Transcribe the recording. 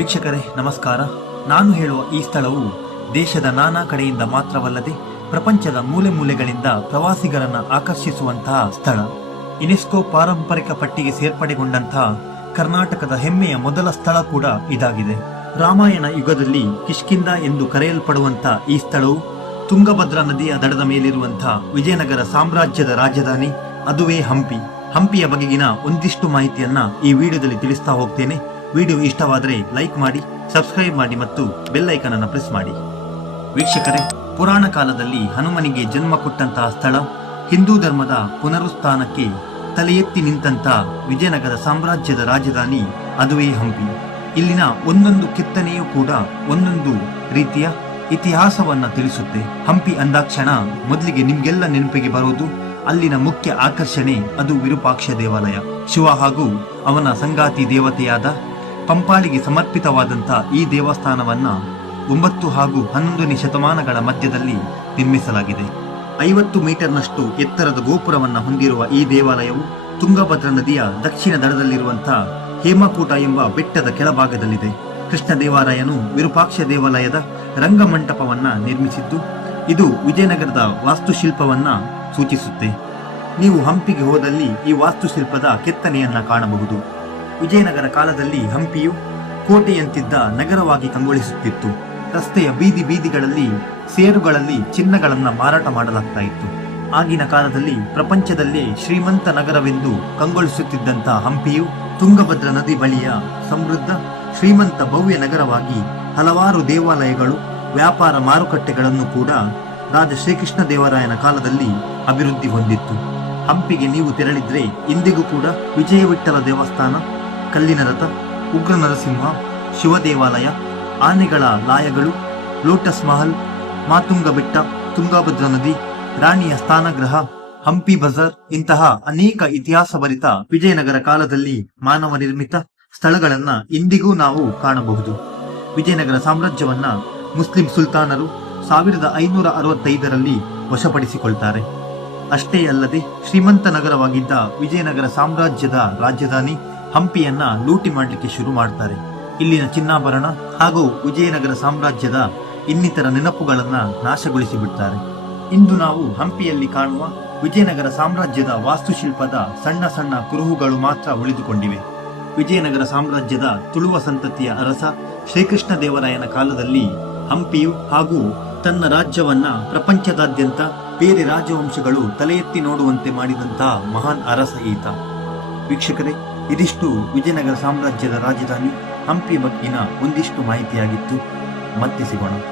ವೀಕ್ಷಕರೇ, ನಮಸ್ಕಾರ. ನಾನು ಹೇಳುವ ಈ ಸ್ಥಳವು ದೇಶದ ನಾನಾ ಕಡೆಯಿಂದ ಮಾತ್ರವಲ್ಲದೆ ಪ್ರಪಂಚದ ಮೂಲೆ ಮೂಲೆಗಳಿಂದ ಪ್ರವಾಸಿಗರನ್ನ ಆಕರ್ಷಿಸುವಂತಹ ಸ್ಥಳ. ಯುನೆಸ್ಕೋ ಪಾರಂಪರಿಕ ಪಟ್ಟಿಗೆ ಸೇರ್ಪಡೆಗೊಂಡಂತಹ ಕರ್ನಾಟಕದ ಹೆಮ್ಮೆಯ ಮೊದಲ ಸ್ಥಳ ಕೂಡ ಇದಾಗಿದೆ. ರಾಮಾಯಣ ಯುಗದಲ್ಲಿ ಕಿಷ್ಕಿಂದ ಎಂದು ಕರೆಯಲ್ಪಡುವಂತಹ ಈ ಸ್ಥಳವು ತುಂಗಭದ್ರಾ ನದಿಯ ದಡದ ಮೇಲಿರುವಂತಹ ವಿಜಯನಗರ ಸಾಮ್ರಾಜ್ಯದ ರಾಜಧಾನಿ, ಅದುವೇ ಹಂಪಿ. ಹಂಪಿಯ ಬಗೆಗಿನ ಒಂದಿಷ್ಟು ಮಾಹಿತಿಯನ್ನ ಈ ವಿಡಿಯೋದಲ್ಲಿ ತಿಳಿಸ್ತಾ ಹೋಗ್ತೇನೆ. ವಿಡಿಯೋ ಇಷ್ಟವಾದರೆ ಲೈಕ್ ಮಾಡಿ, ಸಬ್ಸ್ಕ್ರೈಬ್ ಮಾಡಿ ಮತ್ತು ಬೆಲ್ ಅನ್ನು ಪ್ರೆಸ್ ಮಾಡಿ. ವೀಕ್ಷಕರೇ, ಪುರಾಣ ಕಾಲದಲ್ಲಿ ಹನುಮನಿಗೆ ಜನ್ಮ ಕೊಟ್ಟಂತಹ ಸ್ಥಳ ಹಿಂದೂ ಧರ್ಮದ ಪುನರುತ್ಥಾನಕ್ಕೆ ತಲೆ ಎತ್ತಿ ನಿಂತಹ ವಿಜಯನಗರ ಸಾಮ್ರಾಜ್ಯದ ರಾಜಧಾನಿ ಅದುವೇ ಹಂಪಿ. ಇಲ್ಲಿನ ಒಂದೊಂದು ಕೆತ್ತನೆಯೂ ಕೂಡ ಒಂದೊಂದು ರೀತಿಯ ಇತಿಹಾಸವನ್ನ ತಿಳಿಸುತ್ತೆ. ಹಂಪಿ ಅಂದಾಕ್ಷಣ ಮೊದಲಿಗೆ ನಿಮ್ಗೆಲ್ಲ ನೆನಪಿಗೆ ಬರೋದು ಅಲ್ಲಿನ ಮುಖ್ಯ ಆಕರ್ಷಣೆ ಅದು ವಿರೂಪಾಕ್ಷ ದೇವಾಲಯ. ಶಿವ ಹಾಗೂ ಅವನ ಸಂಗಾತಿ ದೇವತೆಯಾದ ಪಂಪಾಳಿಗೆ ಸಮರ್ಪಿತವಾದಂಥ ಈ ದೇವಸ್ಥಾನವನ್ನ ಒಂಬತ್ತು ಹಾಗೂ ಹನ್ನೊಂದನೇ ಶತಮಾನಗಳ ಮಧ್ಯದಲ್ಲಿ ನಿರ್ಮಿಸಲಾಗಿದೆ. ಐವತ್ತು ಮೀಟರ್ನಷ್ಟು ಎತ್ತರದ ಗೋಪುರವನ್ನು ಹೊಂದಿರುವ ಈ ದೇವಾಲಯವು ತುಂಗಭದ್ರಾ ನದಿಯ ದಕ್ಷಿಣ ದಡದಲ್ಲಿರುವಂಥ ಹೇಮಕೂಟ ಎಂಬ ಬೆಟ್ಟದ ಕೆಳಭಾಗದಲ್ಲಿದೆ. ಕೃಷ್ಣ ದೇವಾಲಯನು ವಿರೂಪಾಕ್ಷ ದೇವಾಲಯದ ರಂಗಮಂಟಪವನ್ನ ನಿರ್ಮಿಸಿದ್ದು, ಇದು ವಿಜಯನಗರದ ವಾಸ್ತುಶಿಲ್ಪವನ್ನ ಸೂಚಿಸುತ್ತೆ. ನೀವು ಹಂಪಿಗೆ ಹೋದಲ್ಲಿ ಈ ವಾಸ್ತುಶಿಲ್ಪದ ಕೆತ್ತನೆಯನ್ನ ಕಾಣಬಹುದು. ವಿಜಯನಗರ ಕಾಲದಲ್ಲಿ ಹಂಪಿಯು ಕೋಟೆಯಂತಿದ್ದ ನಗರವಾಗಿ ಕಂಗೊಳಿಸುತ್ತಿತ್ತು. ರಸ್ತೆಯ ಬೀದಿ ಬೀದಿಗಳಲ್ಲಿ, ಸೇರುಗಳಲ್ಲಿ ಚಿನ್ನಗಳನ್ನ ಮಾರಾಟ ಮಾಡಲಾಗ್ತಾ ಇತ್ತು ಆಗಿನ ಕಾಲದಲ್ಲಿ ಪ್ರಪಂಚದಲ್ಲೇ ಶ್ರೀಮಂತ ನಗರವೆಂದು ಕಂಗೊಳಿಸುತ್ತಿದ್ದಂತ ಹಂಪಿಯು ತುಂಗಭದ್ರ ನದಿ ಬಳಿಯ ಸಮೃದ್ಧ, ಶ್ರೀಮಂತ ಭವ್ಯ ನಗರವಾಗಿ ಹಲವಾರು ದೇವಾಲಯಗಳು, ವ್ಯಾಪಾರ ಮಾರುಕಟ್ಟೆಗಳನ್ನು ಕೂಡ ರಾಜ ಶ್ರೀಕೃಷ್ಣ ದೇವರಾಯನ ಕಾಲದಲ್ಲಿ ಅಭಿವೃದ್ಧಿ ಹೊಂದಿತ್ತು. ಹಂಪಿಗೆ ನೀವು ತೆರಳಿದ್ರೆ ಇಂದಿಗೂ ಕೂಡ ವಿಜಯ ವಿಠ್ಠಲ ದೇವಸ್ಥಾನ ಕಲ್ಲಿನ ರಥ, ಉಗ್ರ ನರಸಿಂಹ ಶಿವ ದೇವಾಲಯ ಆನೆಗಳ ಲಾಯಗಳು, ಲೋಟಸ್ ಮಹಲ್ ಮಾತುಂಗ ಬೆಟ್ಟ ತುಂಗಾಭದ್ರಾ ನದಿ, ರಾಣಿಯ ಸ್ಥಾನಗ್ರಹ, ಹಂಪಿ ಬಜಾರ್ ಇಂತಹ ಅನೇಕ ಇತಿಹಾಸ ಭರಿತ ವಿಜಯನಗರ ಕಾಲದಲ್ಲಿ ಮಾನವ ನಿರ್ಮಿತ ಸ್ಥಳಗಳನ್ನ ಇಂದಿಗೂ ನಾವು ಕಾಣಬಹುದು. ವಿಜಯನಗರ ಸಾಮ್ರಾಜ್ಯವನ್ನ ಮುಸ್ಲಿಂ ಸುಲ್ತಾನರು ಸಾವಿರದ ಐನೂರ ಅರವತ್ತೈದರಲ್ಲಿ ವಶಪಡಿಸಿಕೊಳ್ತಾರೆ. ಅಷ್ಟೇ ಅಲ್ಲದೆ ಶ್ರೀಮಂತ ನಗರವಾಗಿದ್ದ ವಿಜಯನಗರ ಸಾಮ್ರಾಜ್ಯದ ರಾಜಧಾನಿ ಹಂಪಿಯನ್ನ ಲೂಟಿ ಮಾಡಲಿಕ್ಕೆ ಶುರು ಮಾಡ್ತಾರೆ. ಇಲ್ಲಿನ ಚಿನ್ನಾಭರಣ ಹಾಗೂ ವಿಜಯನಗರ ಸಾಮ್ರಾಜ್ಯದ ಇನ್ನಿತರ ನೆನಪುಗಳನ್ನ ನಾಶಗೊಳಿಸಿ ಬಿಡ್ತಾರೆ ಇಂದು ನಾವು ಹಂಪಿಯಲ್ಲಿ ಕಾಣುವ ವಿಜಯನಗರ ಸಾಮ್ರಾಜ್ಯದ ವಾಸ್ತುಶಿಲ್ಪದ ಸಣ್ಣ ಸಣ್ಣ ಕುರುಹುಗಳು ಮಾತ್ರ ಉಳಿದುಕೊಂಡಿವೆ. ವಿಜಯನಗರ ಸಾಮ್ರಾಜ್ಯದ ತುಳುವ ಸಂತತಿಯ ಅರಸ ಶ್ರೀಕೃಷ್ಣ ದೇವರಾಯನ ಕಾಲದಲ್ಲಿ ಹಂಪಿಯು ಹಾಗೂ ತನ್ನ ರಾಜ್ಯವನ್ನ ಪ್ರಪಂಚದಾದ್ಯಂತ ಬೇರೆ ರಾಜವಂಶಗಳು ತಲೆ ಎತ್ತಿ ನೋಡುವಂತೆ ಮಾಡಿದಂತಹ ಮಹಾನ್ ಅರಸ ಈತ. ವೀಕ್ಷಕರೇ ಇದಿಷ್ಟು ವಿಜಯನಗರ ಸಾಮ್ರಾಜ್ಯದ ರಾಜಧಾನಿ ಹಂಪಿ ಬಗ್ಗಿನ ಒಂದಿಷ್ಟು ಮಾಹಿತಿಯಾಗಿತ್ತು. ಮತ್ತೆ ಸಿಗೋಣ.